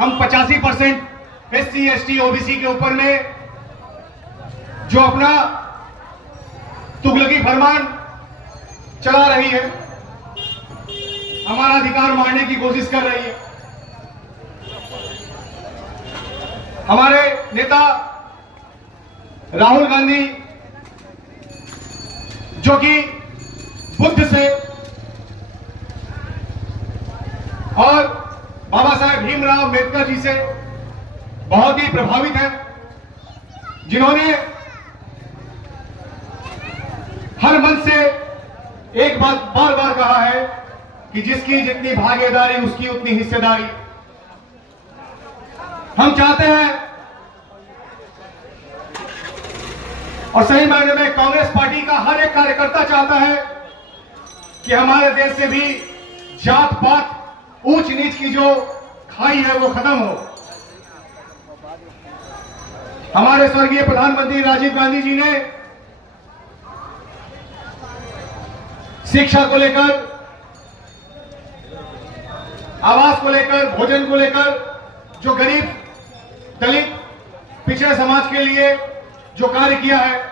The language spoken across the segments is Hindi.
हम 85% SC ST OBC के ऊपर में जो अपना तुगलकी फरमान चला रही है, हमारा अधिकार मारने की कोशिश कर रही है। हमारे नेता राहुल गांधी जो कि बुद्ध से और बाबा साहेब भीमराव अम्बेडकर जी से बहुत ही प्रभावित हैं, जिन्होंने हर मन से एक बात बार बार कहा है कि जिसकी जितनी भागीदारी उसकी उतनी हिस्सेदारी। हम चाहते हैं और सही मायने में कांग्रेस पार्टी का हर एक कार्यकर्ता चाहता है कि हमारे देश से भी जात पात ऊंच नीच की जो खाई है वो खत्म हो। हमारे स्वर्गीय प्रधानमंत्री राजीव गांधी जी ने शिक्षा को लेकर, आवास को लेकर, भोजन को लेकर, जो गरीब दलित पिछड़े समाज के लिए जो कार्य किया है,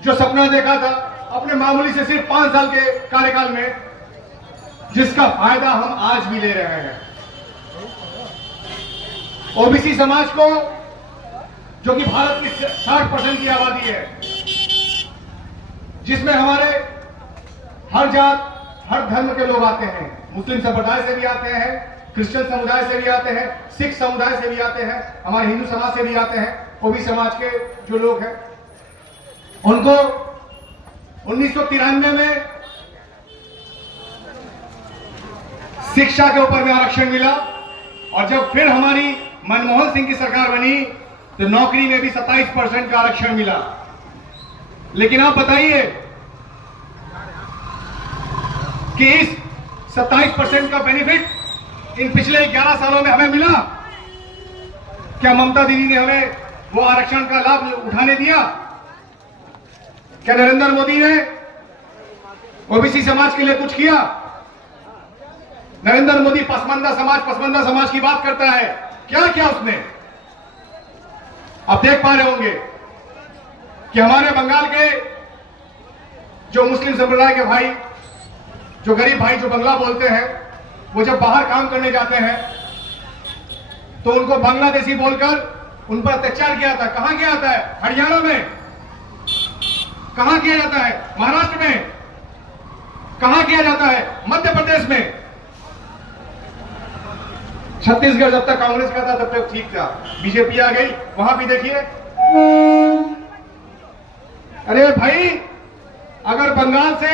जो सपना देखा था अपने मामूली से सिर्फ 5 साल के कार्यकाल में, जिसका फायदा हम आज भी ले रहे हैं। ओबीसी समाज को, जो कि भारत की 60% की आबादी है, जिसमें हमारे हर जात हर धर्म के लोग आते हैं, मुस्लिम संप्रदाय से भी आते हैं, क्रिश्चियन समुदाय से भी आते हैं, सिख समुदाय से भी आते हैं, हमारे हिंदू समाज से भी आते हैं। ओबीसी समाज के जो लोग हैं उनको 1993 में शिक्षा के ऊपर में आरक्षण मिला, और जब फिर हमारी मनमोहन सिंह की सरकार बनी तो नौकरी में भी 27% का आरक्षण मिला। लेकिन आप बताइए कि इस 27% का बेनिफिट इन पिछले 11 सालों में हमें मिला? क्या ममता दीदी ने हमें वो आरक्षण का लाभ उठाने दिया? क्या नरेंद्र मोदी ने ओबीसी समाज के लिए कुछ किया? नरेंद्र मोदी पसमानदा समाज की बात करता है, क्या किया उसने? आप देख पा रहे होंगे कि हमारे बंगाल के जो मुस्लिम संप्रदाय के भाई, जो गरीब भाई, जो बंगला बोलते हैं, वो जब बाहर काम करने जाते हैं तो उनको बांग्लादेशी बोलकर उन पर अत्याचार किया था। कहां किया जाता है? हरियाणा में। कहां किया जाता है? महाराष्ट्र में। कहां किया जाता है? मध्य प्रदेश में। छत्तीसगढ़ जब तक कांग्रेस का था तब तक ठीक था, बीजेपी आ गई, वहां भी देखिए। अरे भाई, अगर बंगाल से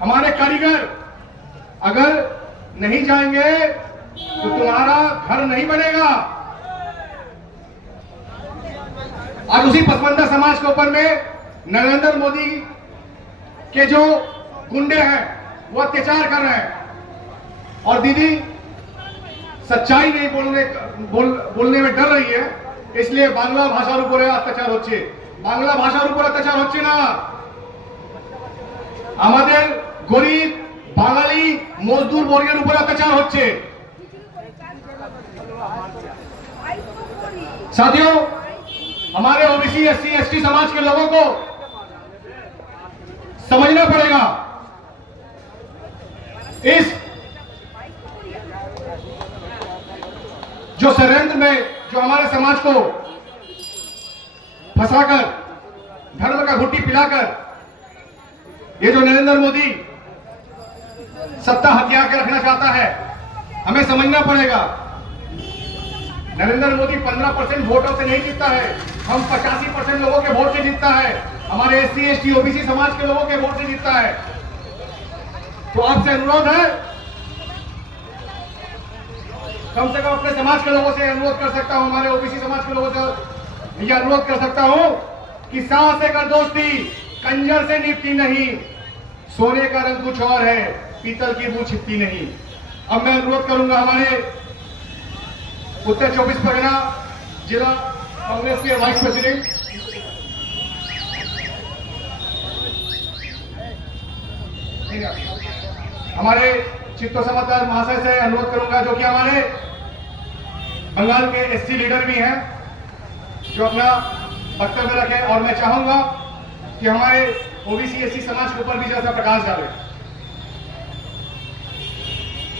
हमारे कारीगर अगर नहीं जाएंगे तो तुम्हारा घर नहीं बनेगा। आज उसी पसमानदा समाज के ऊपर में नरेंद्र मोदी के जो गुंडे हैं वो अत्याचार कर रहे हैं, और दीदी सच्चाई नहीं बोलने में डर रही है, इसलिए बांग्ला भाषार ऊपर अत्याचार होच्छे। बांग्ला भाषार ऊपर अत्याचार होच्छे ना, আমাদের गरीब बांगाली मजदूर वर्गের উপর अत्याचार होच्छे। साथियों, हमारे ओबीसी एससी एसटी समाज के लोगों को समझना पड़ेगा, इस जो षड्यंत्र में जो हमारे समाज को फंसाकर, धर्म का घुट्टी पिलाकर ये जो नरेंद्र मोदी सत्ता हथियार के रखना चाहता है, हमें समझना पड़ेगा। नरेंद्र मोदी 15% वोटों से नहीं जीतता है, हम 85% लोगों के वोट से जीतता है, हमारे एससी एसटी ओबीसी समाज के लोगों के वोट से जीतता है। तो आपसे अनुरोध है, कम से कम अपने समाज के लोगों से अनुरोध कर सकता हूं, हमारे ओबीसी समाज के लोगों से यह अनुरोध कर सकता हूं कि सांस से कर दोस्ती, कंजर से निपटी नहीं, सोने का रंग कुछ और है, पीतल की बू छिपती नहीं। अब मैं अनुरोध करूंगा हमारे उत्तर 24 परगना जिला कांग्रेस के वाइस प्रेसिडेंट हमारे चित्तो समाचार महाशय से अनुरोध करूंगा, जो कि हमारे बंगाल के एससी लीडर भी हैं जो अपना वक्तव्य रखें, और मैं चाहूंगा कि हमारे ओबीसी एससी समाज के ऊपर भी जैसा प्रकाश डाले।